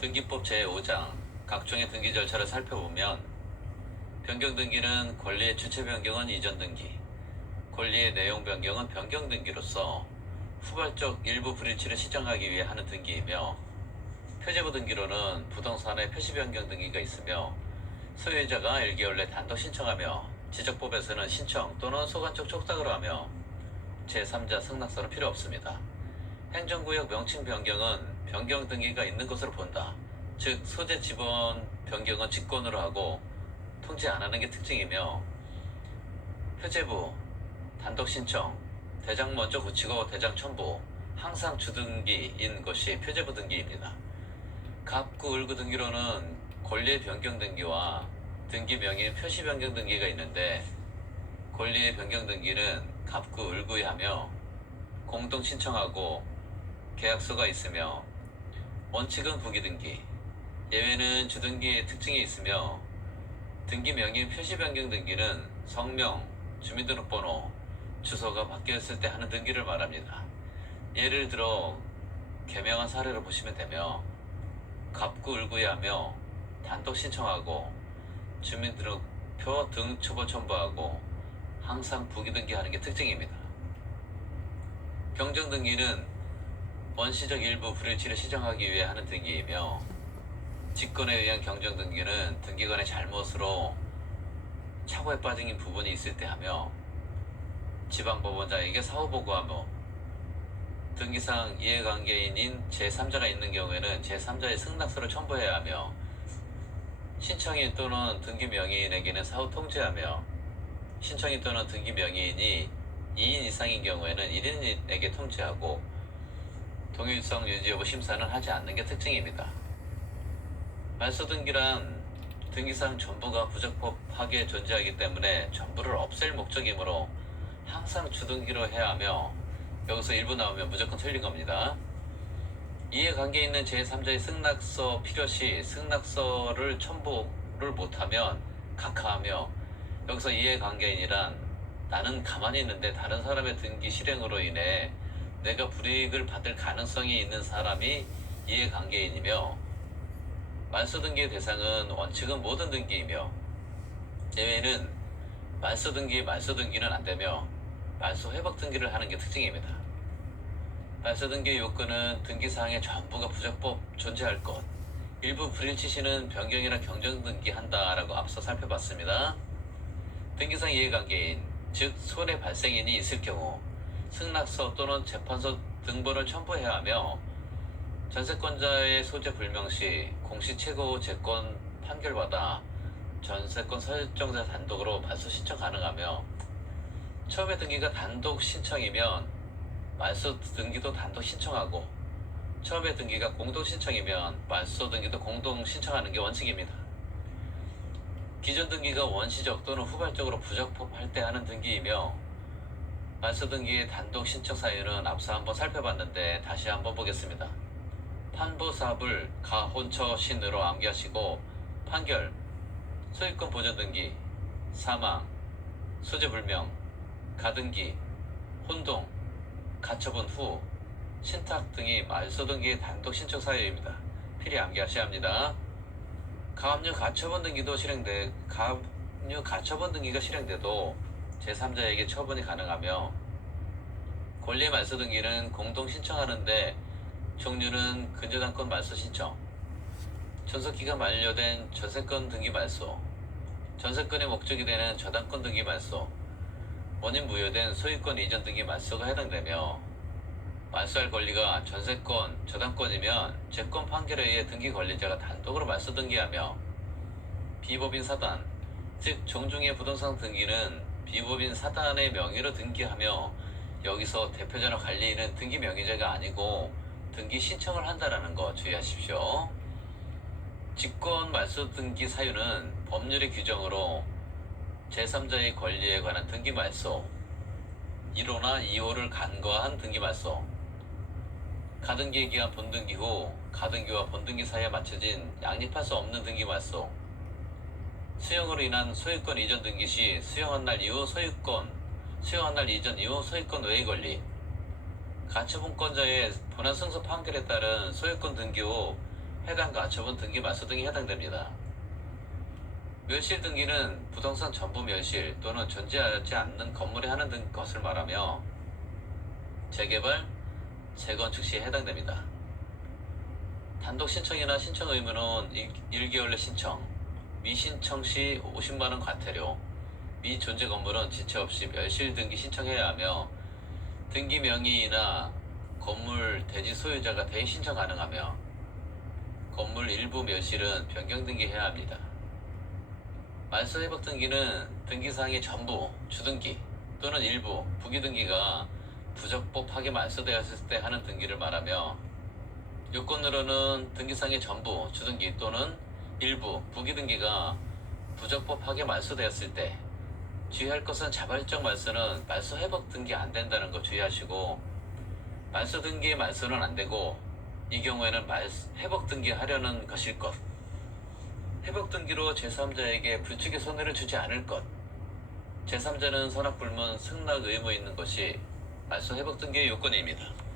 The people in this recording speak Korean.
등기법 제5장 각종의 등기 절차를 살펴보면 변경 등기는 권리의 주체 변경은 이전 등기, 권리의 내용 변경은 변경 등기로서 후발적 일부 불일치를 시정하기 위해 하는 등기이며, 표제부 등기로는 부동산의 표시 변경 등기가 있으며 소유자가 1개월 내 단독 신청하며 지적법에서는 신청 또는 소관적 촉탁으로 하며 제3자 승낙서는 필요 없습니다. 행정구역 명칭 변경은 변경 등기가 있는 것으로 본다. 즉 소재 지번 변경은 직권으로 하고 통지 안 하는 게 특징이며, 표제부, 단독 신청, 대장 먼저 붙이고 대장 첨부, 항상 주등기인 것이 표제부 등기입니다. 갑구, 을구 등기로는 권리의 변경 등기와 등기 명의 표시 변경 등기가 있는데, 권리의 변경 등기는 갑구, 을구에 하며 공동 신청하고 계약서가 있으며, 원칙은 부기등기, 예외는 주등기의 특징이 있으며, 등기 명의 표시 변경 등기는 성명, 주민등록번호, 주소가 바뀌었을 때 하는 등기를 말합니다. 예를 들어 개명한 사례를 보시면 되며, 갑구, 을구에 하며 단독 신청하고 주민등록표 등 초보 첨부하고 항상 부기등기하는 게 특징입니다. 경정등기는 원시적 일부 불일치를 시정하기 위해 하는 등기이며, 직권에 의한 경정등기는 등기관의 잘못으로 착오에 빠진 부분이 있을 때 하며, 지방법원장에게 사후보고하며, 등기상 이해관계인인 제3자가 있는 경우에는 제3자의 승낙서를 첨부해야 하며, 신청인 또는 등기 명의인에게는 사후 통지하며, 신청인 또는 등기 명의인이 2인 이상인 경우에는 1인에게 통지하고, 동일성 유지 여부 심사는 하지 않는 게 특징입니다. 말소등기란 등기상 전부가 부적법하게 존재하기 때문에 전부를 없앨 목적이므로 항상 주등기로 해야 하며, 여기서 일부 나오면 무조건 틀린 겁니다. 이해관계 있는 제3자의 승낙서 필요시 승낙서를 첨부를 못하면 각하하며, 여기서 이해관계인이란 나는 가만히 있는데 다른 사람의 등기 실행으로 인해 내가 불이익을 받을 가능성이 있는 사람이 이해관계인이며, 말소등기의 대상은 원칙은 모든 등기이며, 예외는 말소등기는 안되며 말소회복등기를 하는 게 특징입니다. 말소등기의 요건은 등기사항의 전부가 부적법 존재할 것, 일부 불일치 시는 변경이나 경정등기 한다라고 앞서 살펴봤습니다. 등기상 이해관계인, 즉 손해 발생인이 있을 경우 승낙서 또는 재판서 등본을 첨부해야 하며, 전세권자의 소재 불명 시 공시 최고 재권 판결받아 전세권 설정자 단독으로 말소 신청 가능하며, 처음에 등기가 단독 신청이면 말소 등기도 단독 신청하고, 처음에 등기가 공동 신청이면 말소 등기도 공동 신청하는 게 원칙입니다. 기존 등기가 원시적 또는 후발적으로 부적법할 때 하는 등기이며, 말소 등기의 단독 신청 사유는 앞서 한번 살펴봤는데 다시 한번 보겠습니다. 판부사불 가혼처 신으로 암기하시고, 판결, 소유권 보존 등기, 사망, 소재 불명, 가등기, 혼동, 가처분 후, 신탁 등이 말소 등기의 단독 신청 사유입니다. 필히 암기하셔야 합니다. 가압류 가처분 등기가 실행돼도 제3자에게 처분이 가능하며, 권리 말소 등기는 공동 신청하는데 종류는 근저당권 말소 신청, 전속기가 만료된 전세권 등기 말소, 전세권의 목적이 되는 저당권 등기 말소, 원인 무효된 소유권 이전 등기 말소가 해당되며, 말소할 권리가 전세권, 저당권이면 재권 판결에 의해 등기 권리자가 단독으로 말소 등기하며, 비법인 사단, 즉 종중의 부동산 등기는 비법인 사단의 명의로 등기하며, 여기서 대표자나 관리인은 등기 명의자가 아니고 등기 신청을 한다는 거 주의하십시오. 직권 말소 등기 사유는 법률의 규정으로 제3자의 권리에 관한 등기 말소, 1호나 2호를 간과한 등기 말소, 가등기에 기한 본등기 후 가등기와 본등기 사이에 맞춰진 양립할 수 없는 등기 말소, 수용으로 인한 소유권 이전 등기 시 수용한 날 이후 수용한 날 이전 이후 소유권 외의 권리, 가처분권자의 본안 승소 판결에 따른 소유권 등기 후 해당 가처분 등기 말소 등이 해당됩니다. 멸실 등기는 부동산 전부 멸실 또는 존재하지 않는 건물에 하는 등 것을 말하며 재개발, 재건축 시에 해당됩니다. 단독 신청이나 신청 의무는 1개월 내 신청, 미신청 시 50만원 과태료, 미존재 건물은 지체 없이 멸실 등기 신청해야 하며 등기 명의나 건물 대지 소유자가 대의 신청 가능하며 건물 일부 멸실은 변경 등기해야 합니다. 말소 회복 등기는 등기사항의 전부, 주등기 또는 일부, 부기 등기가 부적법 파기 말소되었을 때 하는 등기를 말하며 요건으로는 등기사항의 전부, 주등기 또는 일부, 부기 등기가 부적법 파기 말소되었을 때 주의할 것은 자발적 말소는 말소 회복 등기 안 된다는 거 주의하시고 말소 등기 말소는 안 되고 이 경우에는 회복 등기 하려는 것일 것, 회복 등기로 제3자에게 불특의 손해를 주지 않을 것, 제3자는 선악불문 승낙 의무 있는 것이 말소 회복 등기의 요건입니다.